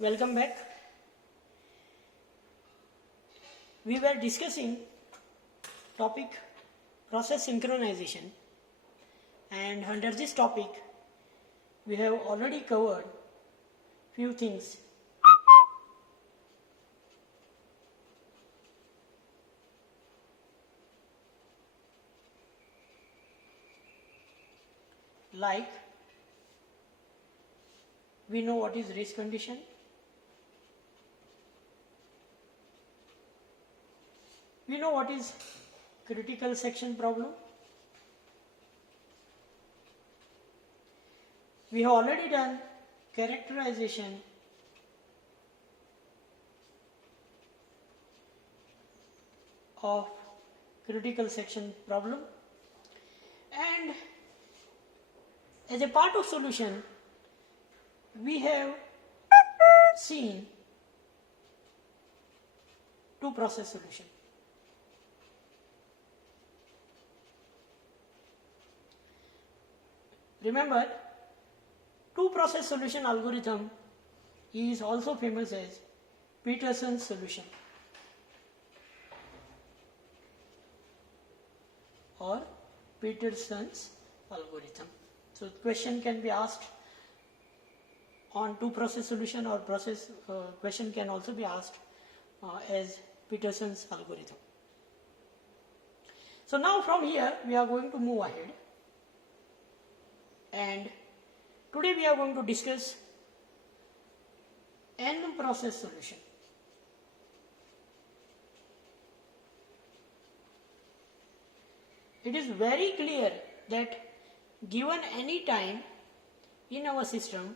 Welcome back. We were discussing topic process synchronization, and under this topic we have already covered few things. Like we know what is race condition, we know what is critical section problem, we have already done characterization of critical section problem, and as a part of solution we have seen two process solution. Remember, two process solution algorithm is also famous as Peterson's solution or Peterson's algorithm. So question can be asked on two process solution, or question can also be asked as Peterson's algorithm. So now from here we are going to move ahead, and today we are going to discuss n process solution. It is very clear that given any time in our system,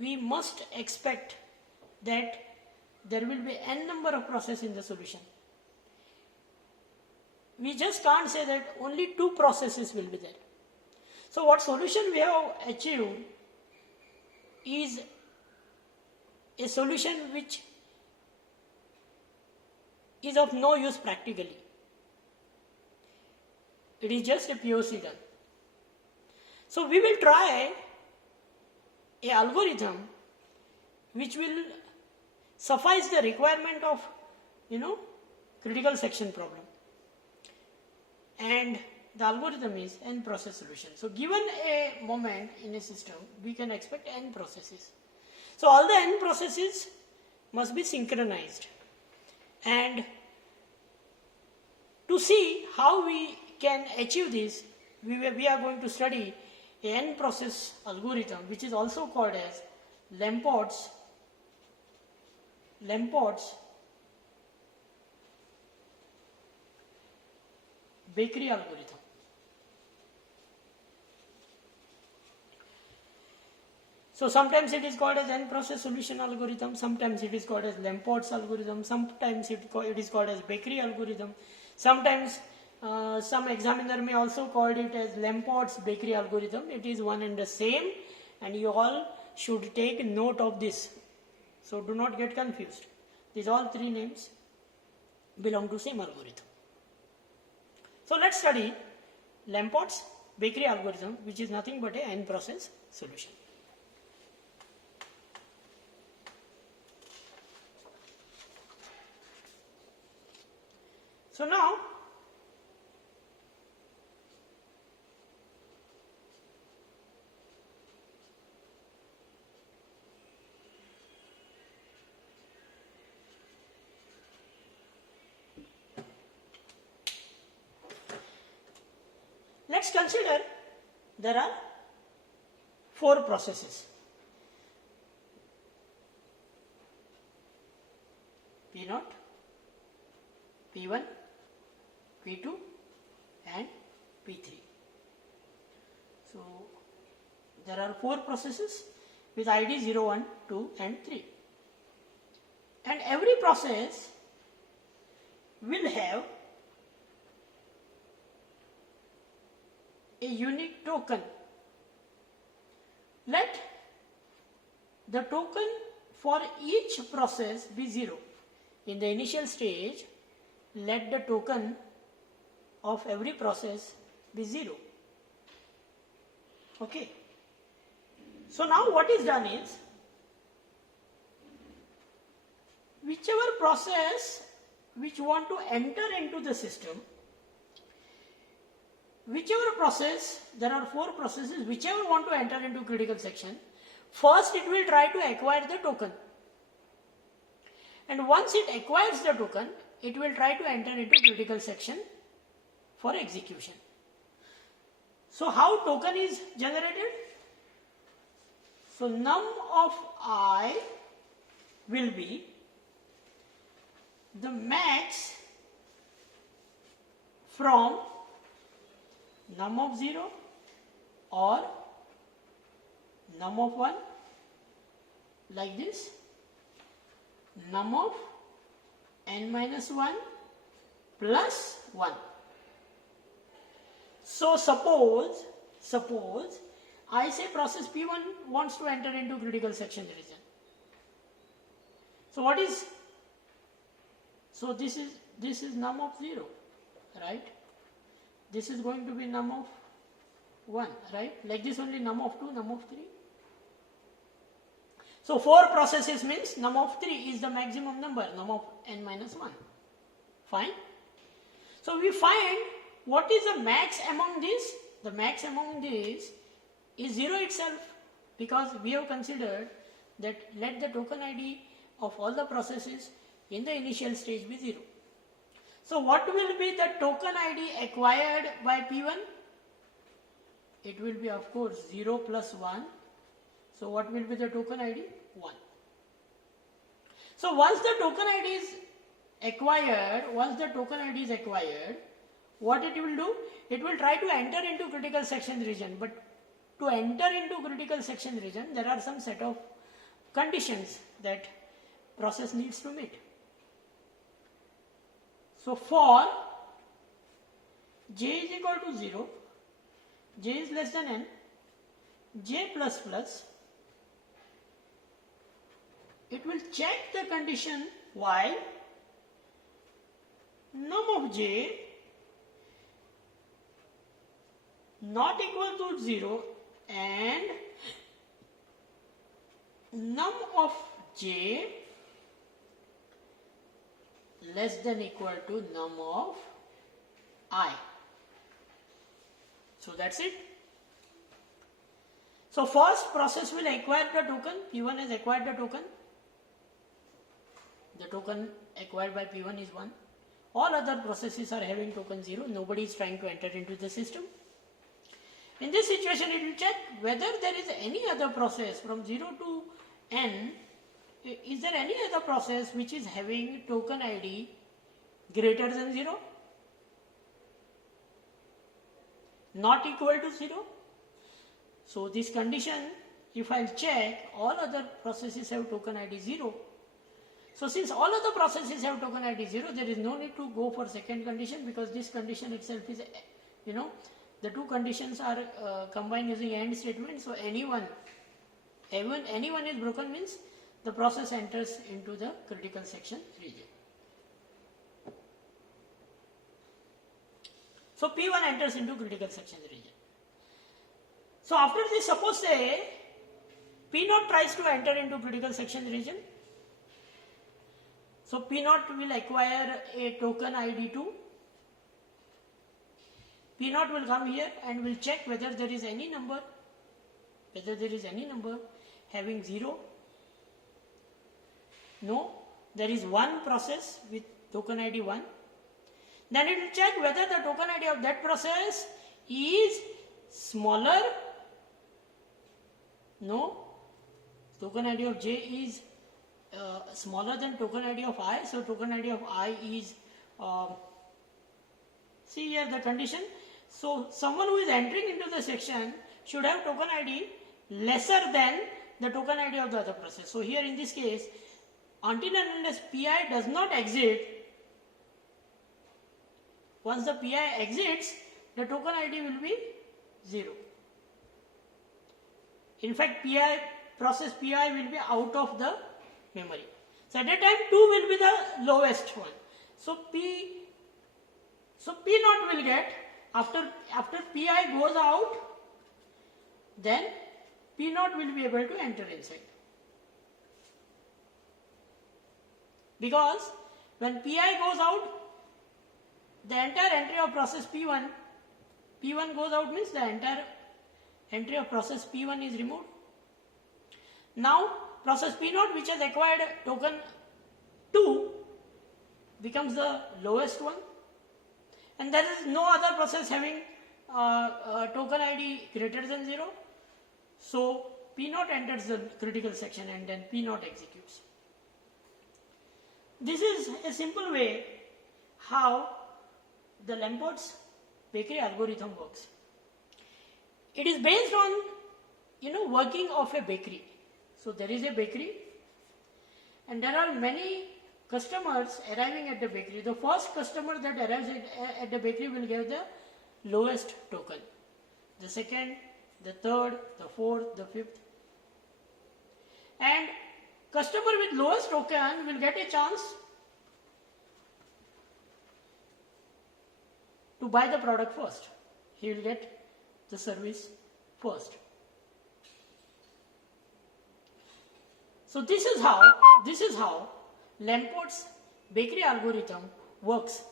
we must expect that there will be n number of processes in the solution. We just can't say that only two processes will be there. So what solution we have achieved is a solution which is of no use practically. It is just a POC done. So we will try a algorithm which will suffice the requirement of critical section problem, and the algorithm is n process solution. So given a moment in a system, we can expect n processes. So all the n processes must be synchronized, and to see how we can achieve this, we are going to study a n process algorithm, which is also called as Lamport's bakery algorithm. So sometimes it is called as n process solution algorithm, sometimes it is called as Lamport's algorithm, sometimes it is called as bakery algorithm, sometimes some examiner may also call it as Lamport's bakery algorithm. It is one and the same, and you all should take note of this. So do not get confused. These all three names belong to same algorithm. So let's study Lamport's bakery algorithm, which is nothing but a n process solution. So now let's consider there are four processes: P0, P1, P2 and P3. So there are four processes with ID 0, 1, 2 and 3, and every process will have a unique token. Let the token for each process be 0. In the initial stage, let the token of every process be 0. Okay. So now what is done is, whichever process which want to enter into the system, whichever process, there are 4 processes, whichever want to enter into critical section, first it will try to acquire the token. And once it acquires the token, it will try to enter into critical section for execution. So how token is generated? So num of I will be the max from num of 0 or num of 1, like this, num of n minus 1 plus 1. So suppose I say process P1 wants to enter into critical section region. So what is, so this is num of 0, right? This is going to be num of 1, right? Like this only, num of 2, num of 3. So 4 processes means num of 3 is the maximum number, num of n minus 1. Fine. So we find what is the max among these? The max among these is 0 itself, because we have considered that let the token ID of all the processes in the initial stage be 0. So what will be the token ID acquired by P1? It will be, of course, 0 plus 1. So what will be the token ID? 1. So once the token ID is acquired, what it will do? It will try to enter into critical section region. But to enter into critical section region, there are some set of conditions that process needs to meet. So for j is equal to 0, j is less than n, j plus plus, it will check the condition while num of j not equal to 0 and num of j less than equal to num of I. So that's it. So first process will acquire the token. P1 has acquired the token. The token acquired by P1 is 1. All other processes are having token 0. Nobody is trying to enter into the system. In this situation, it will check whether there is any other process from 0 to n. Is there any other process which is having token ID greater than 0? Not equal to 0? So this condition, if I check, all other processes have token ID 0. So since all other processes have token ID 0, there is no need to go for second condition, because this condition itself is, the two conditions are combined using AND statement. So anyone is broken means the process enters into the critical section region. So P1 enters into critical section region. So after this, suppose say P0 tries to enter into critical section region. So P0 will acquire a token ID 2. P0 will come here and will check whether there is any number, having 0. No, there is one process with token ID 1. Then it will check whether the token ID of that process is smaller. No, token ID of j is smaller than token ID of I. So token ID of I is, see here the condition. So someone who is entering into the section should have token ID lesser than the token ID of the other process. So here in this case, until and unless Pi does not exit, once the Pi exits, the token ID will be 0. In fact, process Pi will be out of the memory. So at that time 2 will be the lowest one. So P0 will get, after Pi goes out, then P0 will be able to enter inside. because when Pi goes out, the entire entry of process P1 goes out means the entire entry of process P1 is removed. Now process P0 which has acquired token 2 becomes the lowest one, and there is no other process having token ID greater than 0. So P0 enters the critical section and then P0 executes. This is a simple way how the Lamport's bakery algorithm works. It is based on working of a bakery. So there is a bakery and there are many customers arriving at the bakery. The first customer that arrives at the bakery will get the lowest token. The second, the third, the fourth, the fifth. And customer with lowest token will get a chance to buy the product first. He will get the service first. So this is how Lamport's bakery algorithm works.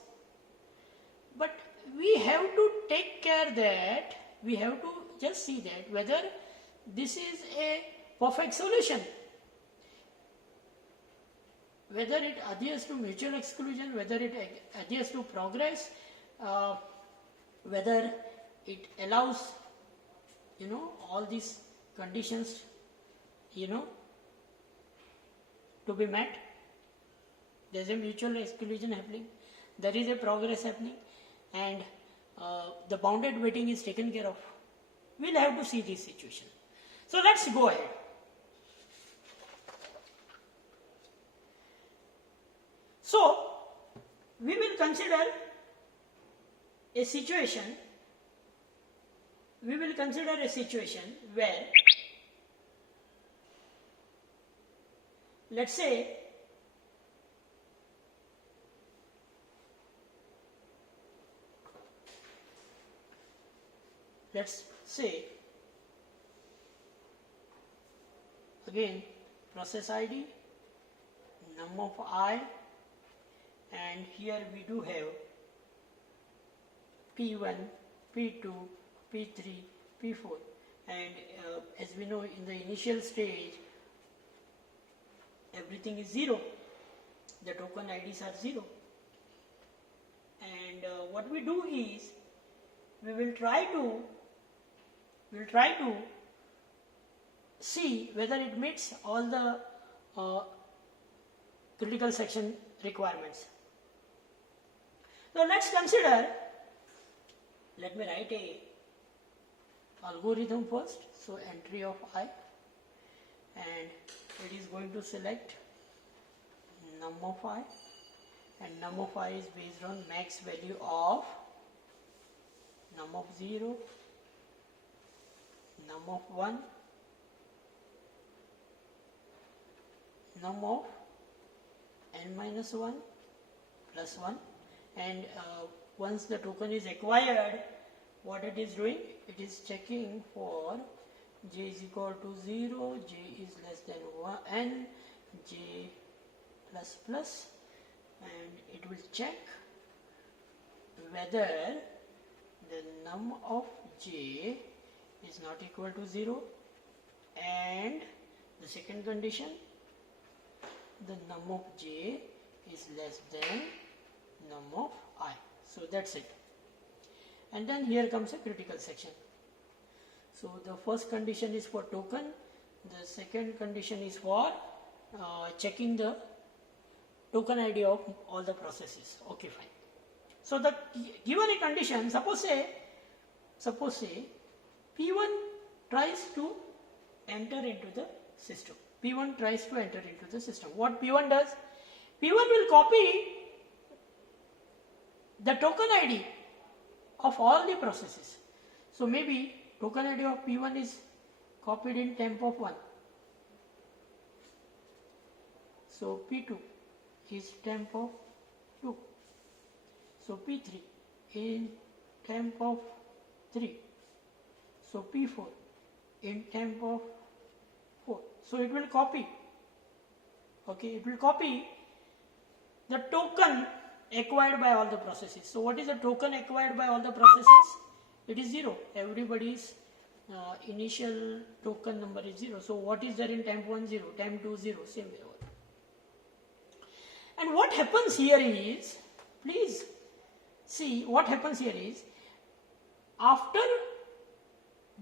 But we have to take care that we have to just see that whether this is a perfect solution, whether it adheres to mutual exclusion, whether it adheres to progress, whether it allows all these conditions to be met. There is a mutual exclusion happening, there is a progress happening, and the bounded weighting is taken care of. We will have to see this situation. So let's go ahead. So we will consider a situation where, let's say again process ID, num of I, and here we do have P1, P2, P3, P4, and as we know in the initial stage everything is 0, the token IDs are 0, and what we do is we will try to see whether it meets all the critical section requirements. So let's consider, let me write a algorithm first. So entry of I, and it is going to select num of I, and num of I is based on max value of num of 0, num of 1, num of n minus 1 plus 1, and once the token is acquired, what it is doing, it is checking for j is equal to 0, j is less than 1, n, j plus plus, and it will check whether the num of j is not equal to 0, and the second condition, the num of j is less than num of I. So that's it. And then here comes a critical section. So the first condition is for token, the second condition is for checking the token ID of all the processes. Okay, fine. So the given a condition, suppose say P1 tries to enter into the system. P1 tries to enter into the system. What P1 does? P1 will copy the token ID of all the processes. So maybe token ID of P1 is copied in temp of 1. So P2 is temp of 2. So P3 in temp of 3. So P4 in temp of 4. So it will copy. Okay, it will copy the token acquired by all the processes. So what is the token acquired by all the processes? It is 0. Everybody's initial token number is 0. So what is there in temp 1? 0. Temp 2? 0. Same way. And what happens here is, please see, what happens here is, after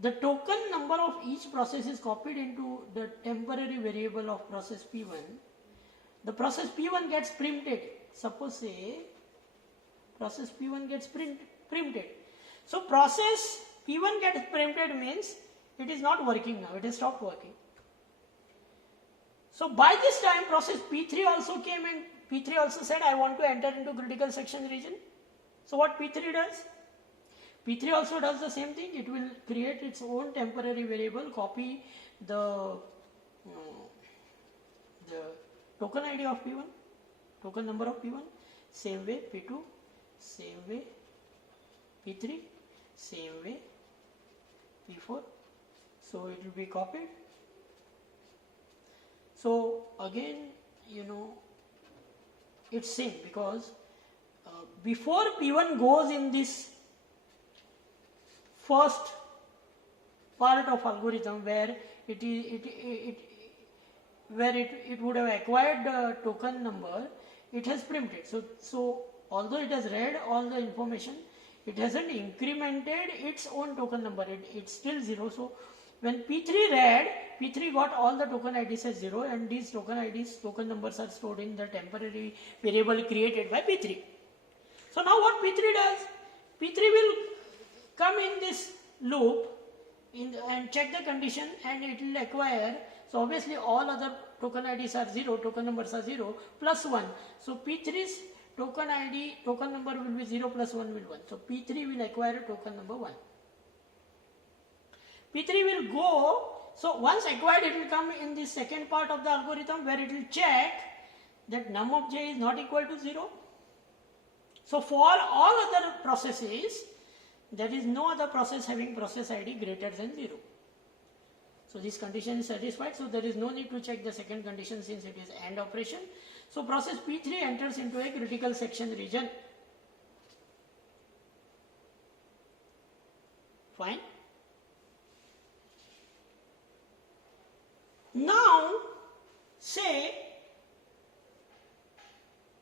the token number of each process is copied into the temporary variable of process P1, the process P1 gets preempted. Suppose say process P1 gets preempted. So process P1 gets preempted means it is not working now, it has stopped working. So by this time process P3 also came and P3 also said I want to enter into critical section region. So what P3 does? P3 also does the same thing. It will create its own temporary variable, copy the token ID of P1, token number of P1, same way P2, same way P3, same way P4. So it will be copied. So again, it's same, because before P1 goes in this first part of algorithm where it would have acquired the token number, it has preempted. So although it has read all the information, it hasn't incremented its own token number. It's still 0. So when P3 read, P3 got all the token IDs as 0, and these token IDs, token numbers are stored in the temporary variable created by P3. So now what P3 does? P3 will come in this loop and check the condition, and it will acquire. So obviously all other token IDs are 0, token numbers are 0, plus 1. So P3's token ID, token number will be 0 plus 1 will 1. So P3 will acquire token number 1. P3 will go, so once acquired it will come in the second part of the algorithm where it will check that num of j is not equal to 0. So for all other processes, there is no other process having process ID greater than 0. So this condition is satisfied, so there is no need to check the second condition since it is AND operation. So process P3 enters into a critical section region. Fine. Now say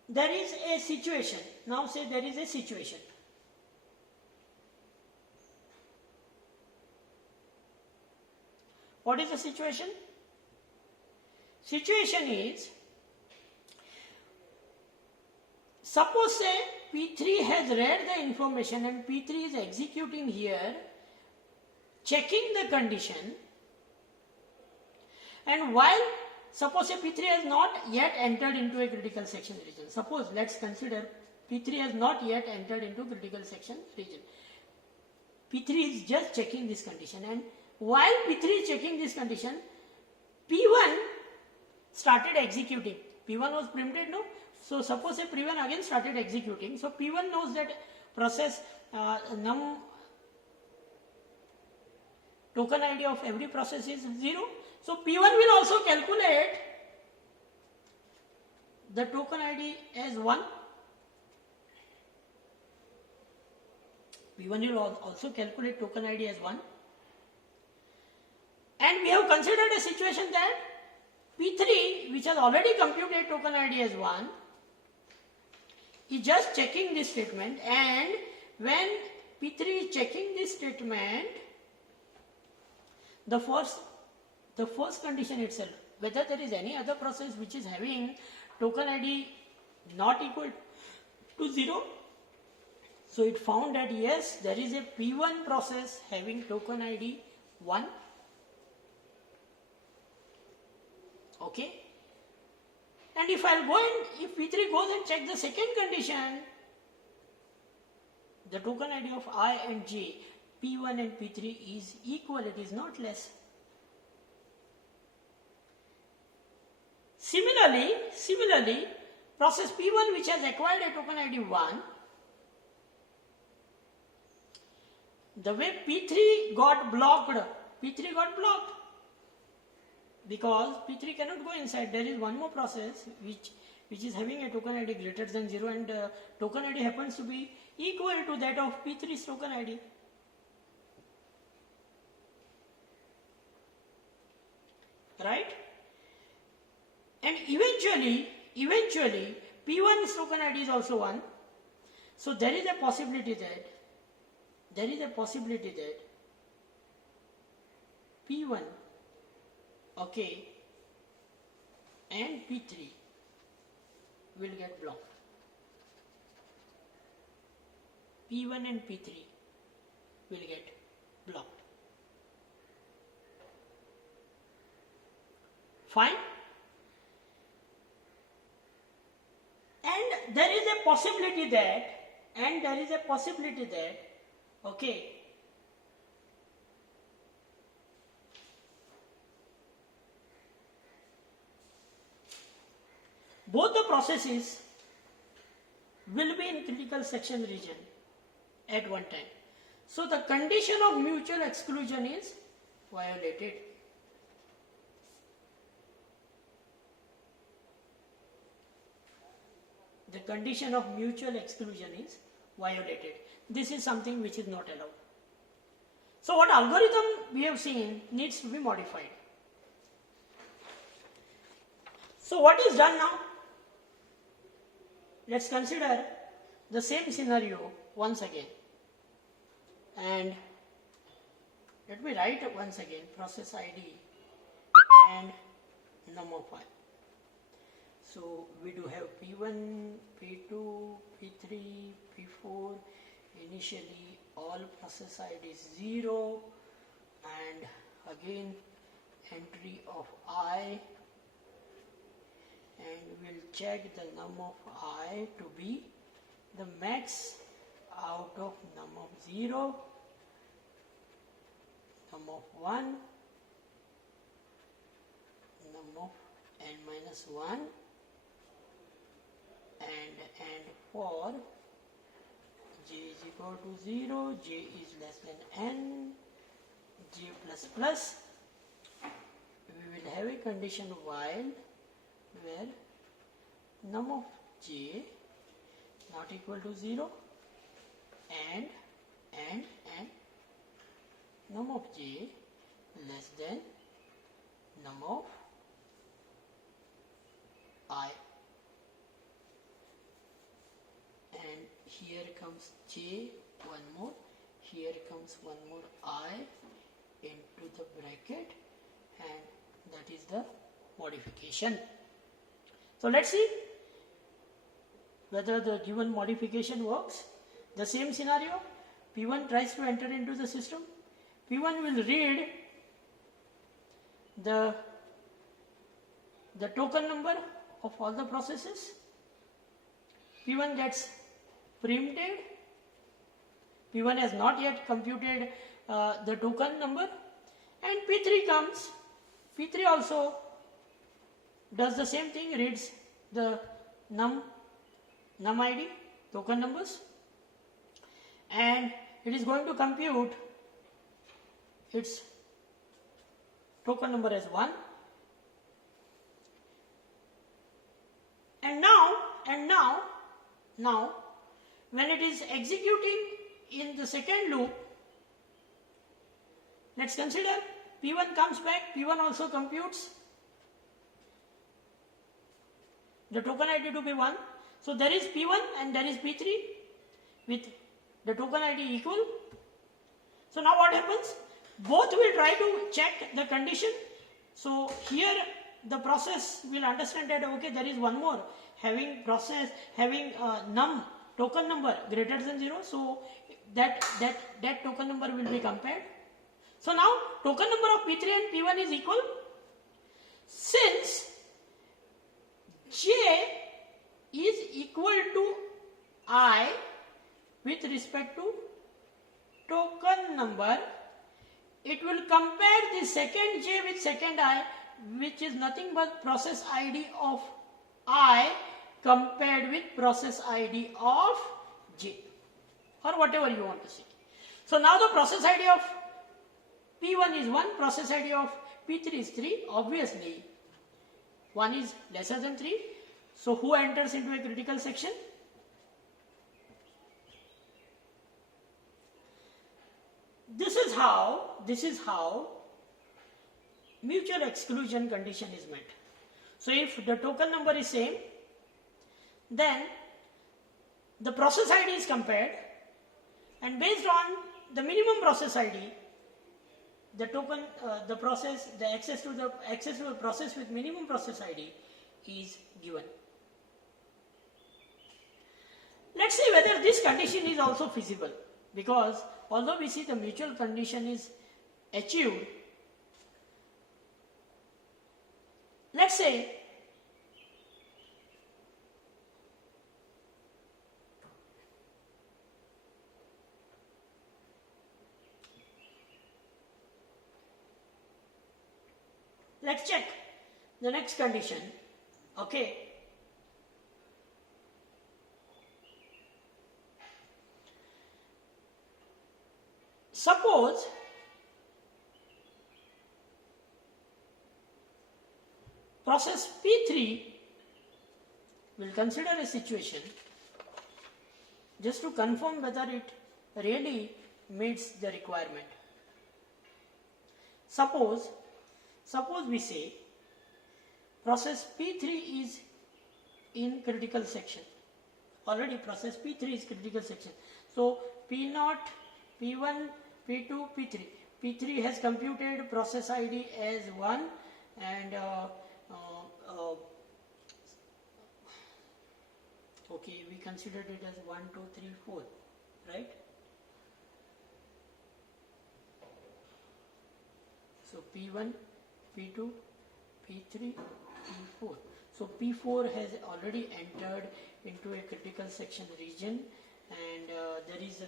there is a situation. Now say there is a situation. What is the situation? Situation is, suppose say P3 has read the information and P3 is executing here, checking the condition, and while suppose say P3 has not yet entered into a critical section region. Suppose, let's consider P3 has not yet entered into critical section region. P3 is just checking this condition, and while P3 is checking this condition, P1 started executing. P1 was preempted, no? So suppose a P1 again started executing. So P1 knows that process num token ID of every process is 0. So P1 will also calculate the token ID as 1. P1 will also calculate token ID as 1. And we have considered a situation that P3, which has already computed token ID as 1, is just checking this statement, and when P3 is checking this statement, the first condition itself, whether there is any other process which is having token ID not equal to 0, so it found that yes, there is a P1 process having token ID 1. Okay, and if I'll go and if P3 goes and check the second condition, the token ID of I and j, P1 and P3 is equal, it is not less. Similarly, process P1 which has acquired a token ID 1, the way P3 got blocked because P3 cannot go inside. There is one more process which which is having a token ID greater than 0 and token ID happens to be equal to that of P3's token ID. Right? And eventually P1's token ID is also 1. So there is a possibility that P1, okay, and P3 will get blocked. P1 and P3 will get blocked. Fine? And there is a possibility that, okay, both the processes will be in critical section region at one time. So the condition of mutual exclusion is violated. The condition of mutual exclusion is violated. This is something which is not allowed. So what algorithm we have seen needs to be modified. So what is done now? Let's consider the same scenario once again. And let me write once again process ID and num of I. So we do have P1, P2, P3, P4. Initially all process ID is 0 and again entry of I, and we'll check the num of I to be the max out of num of 0, num of 1, num of n minus 1, and for j is equal to 0, j is less than n, j plus plus, we will have a condition while where num of j not equal to 0 and num of j less than num of I. And here comes j, one more, here comes one more I into the bracket, and that is the modification. So let's see whether the given modification works. The same scenario, P1 tries to enter into the system. P1 will read the token number of all the processes. P1 gets preempted. P1 has not yet computed the token number, and P3 comes. P3 also does the same thing, reads the num ID, token numbers, and it is going to compute its token number as 1. And now when it is executing in the second loop, let's consider P1 comes back, P1 also computes the token ID to be 1. So there is P1 and there is P3 with the token ID equal. So now what happens? Both will try to check the condition. So here the process will understand that okay, there is one more having num token number greater than 0. So that token number will be compared. So now token number of P3 and P1 is equal. Since j is equal to I with respect to token number, it will compare the second j with second I, which is nothing but process ID of I compared with process ID of j, or whatever you want to say. So now the process ID of P1 is 1, process ID of P3 is 3. Obviously 1 is lesser than 3. So who enters into a critical section? This is how mutual exclusion condition is met. So if the token number is same, then the process ID is compared, and based on the minimum process ID, the token, the access to the process with minimum process ID is given. Let's see whether this condition is also feasible, because although we see the mutual condition is achieved, let's say let's check the next condition. Okay. Suppose process P3, will consider a situation just to confirm whether it really meets the requirement. Suppose we say process P3 is in critical section. Already process P3 is critical section. So P0, P1, P2, P3. P3 has computed process ID as 1 and okay, we considered it as 1, 2, 3, 4, right? So P1, P2, P3, P4. So P4 has already entered into a critical section region, and there is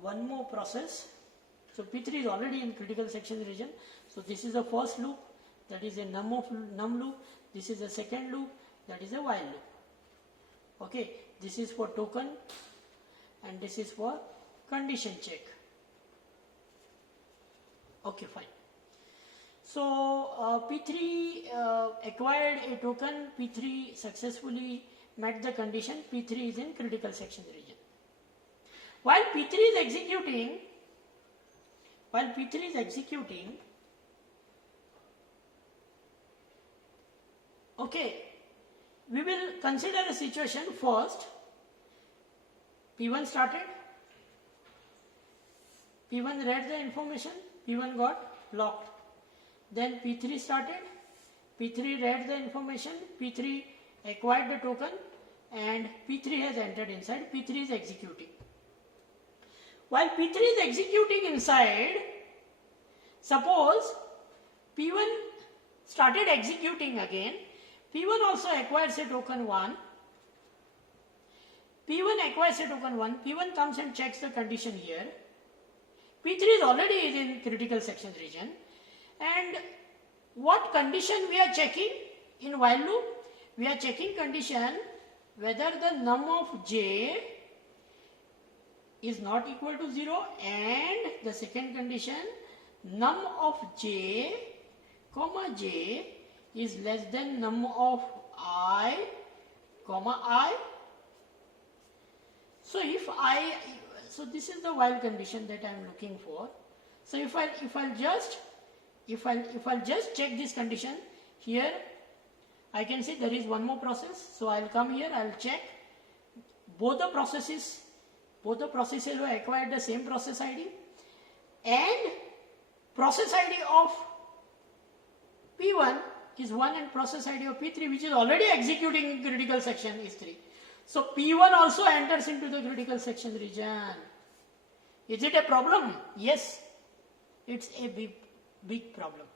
one more process. So P3 is already in critical section region. So this is the first loop, that is a num loop. This is the second loop, that is a while loop. Okay, this is for token and this is for condition check. Okay, fine. So P3 acquired a token, P3 successfully met the condition, P3 is in critical section region. While P3 is executing, okay, we will consider a situation first. P1 started, P1 read the information, P1 got locked. Then P3 started, P3 read the information, P3 acquired the token, and P3 has entered inside, P3 is executing. While P3 is executing inside, suppose P1 started executing again, P1 also acquires a token 1, P1 acquires a token 1, P1 comes and checks the condition here, P3 is already in critical section region, and what condition we are checking in while loop? We are checking condition whether the num of j is not equal to 0, and the second condition, num of j comma j is less than num of I comma I. So so this is the while condition that I am looking for. So if I'll just check this condition here, I can see there is one more process. So I'll come here, I'll check both the processes who acquired the same process ID, and process ID of P1 is 1 and process ID of P3, which is already executing in critical section, is 3. So P1 also enters into the critical section region. Is it a problem? Yes, it's a big problem.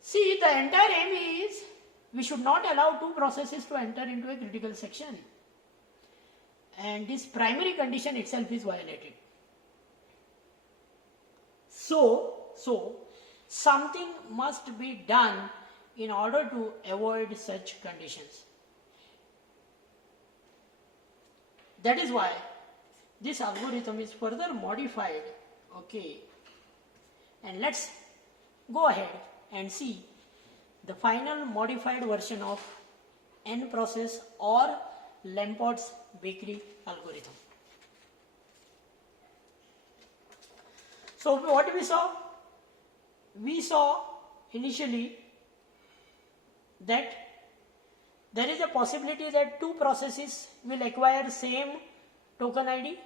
See, the entire aim is we should not allow two processes to enter into a critical section, and this primary condition itself is violated. So something must be done in order to avoid such conditions. That is why this algorithm is further modified. Okay, and let's go ahead and see the final modified version of N process or Lamport Bakery algorithm. So what we saw? We saw initially that there is a possibility that two processes will acquire same token ID,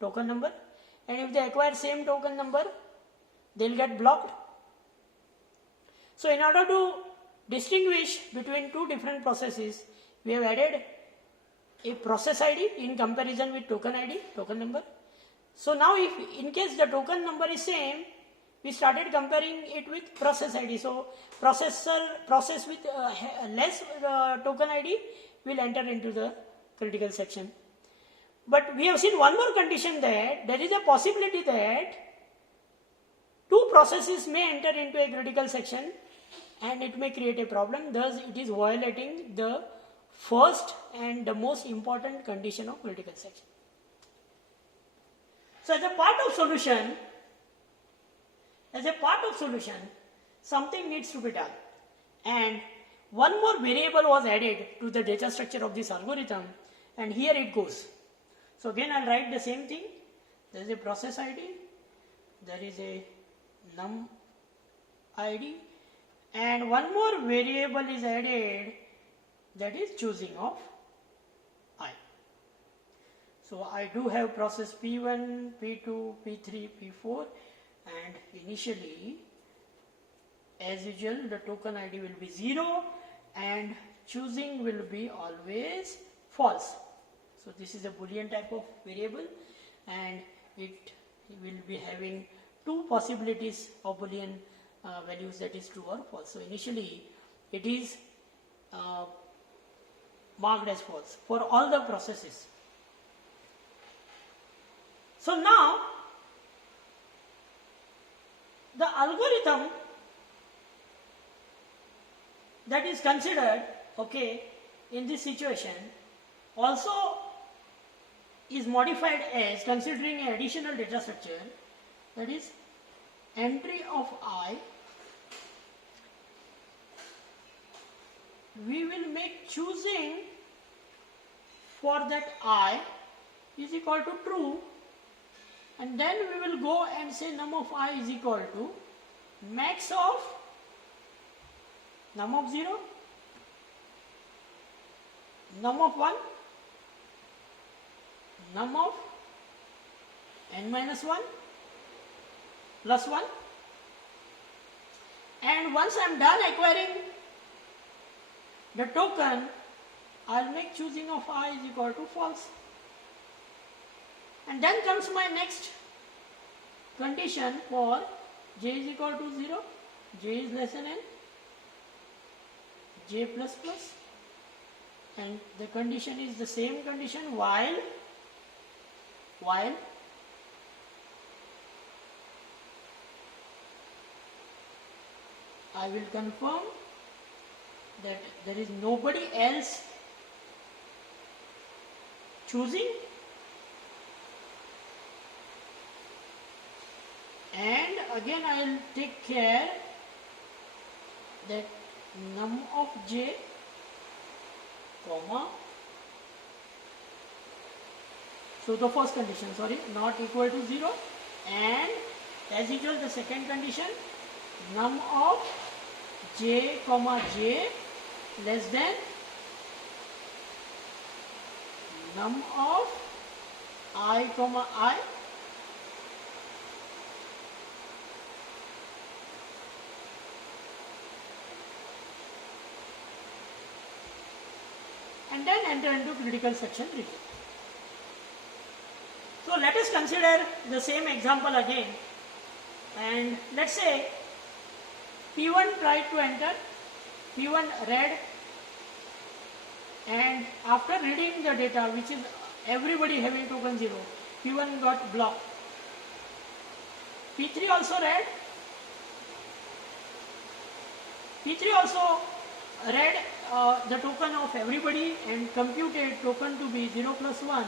token number, and if they acquire same token number, they'll get blocked. So in order to distinguish between two different processes, we have added a process ID in comparison with token ID, token number. So now if in case the token number is same, we started comparing it with process ID. So process with less token ID will enter into the critical section. But we have seen one more condition, that there is a possibility that two processes may enter into a critical section and it may create a problem. Thus it is violating the first and the most important condition of critical section. So as a part of solution, something needs to be done, and one more variable was added to the data structure of this algorithm, and here it goes. So again I'll write the same thing. There is a process ID, there is a num ID, and one more variable is added, that is choosing of I. So I do have process P1, P2, P3, P4, and initially, as usual, the token ID will be 0 and choosing will be always false. So this is a Boolean type of variable, and it will be having two possibilities of Boolean values, that is true or false. So initially it is marked as false for all the processes. So now the algorithm that is considered, okay, in this situation also is modified as considering an additional data structure, that is entry of I. We will make choosing for that I is equal to true, and then we will go and say num of I is equal to max of num of 0, num of 1, num of n minus 1 plus 1, and once I am done acquiring the token, I will make choosing of I is equal to false. And then comes my next condition for j is equal to 0, j is less than n, j plus plus, and the condition is the same condition while I will confirm that there is nobody else choosing, and again I will take care that num of j comma, so the first condition, not equal to 0, and as usual the second condition, num of j comma j less than num of I comma I, and then enter into critical section review. So let us consider the same example again, and let's say P1 tried to enter, P1 read, and after reading the data, which is everybody having token 0, P1 got blocked. P3 also read, the token of everybody and computed token to be 0 plus 1.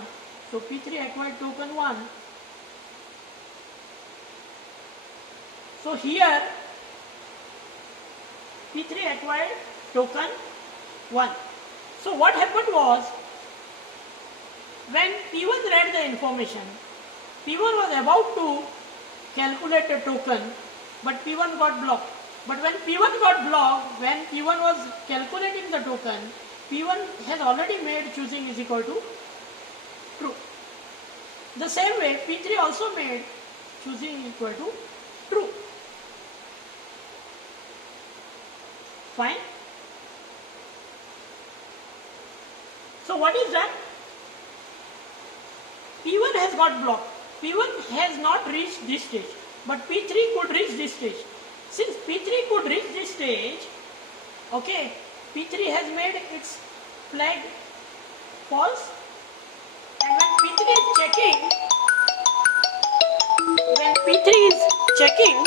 So P3 acquired token 1. So here P3 acquired token 1. So what happened was, when P1 read the information, P1 was about to calculate a token, but P1 got blocked. But when P1 got blocked, when P1 was calculating the token, P1 has already made choosing is equal to true. The same way, P3 also made choosing equal to true. Fine. So what is that? P1 has got blocked. P1 has not reached this stage, but P3 could reach this stage. Since P3 could reach this stage, okay, P3 has made its flag false, and when P3 is checking,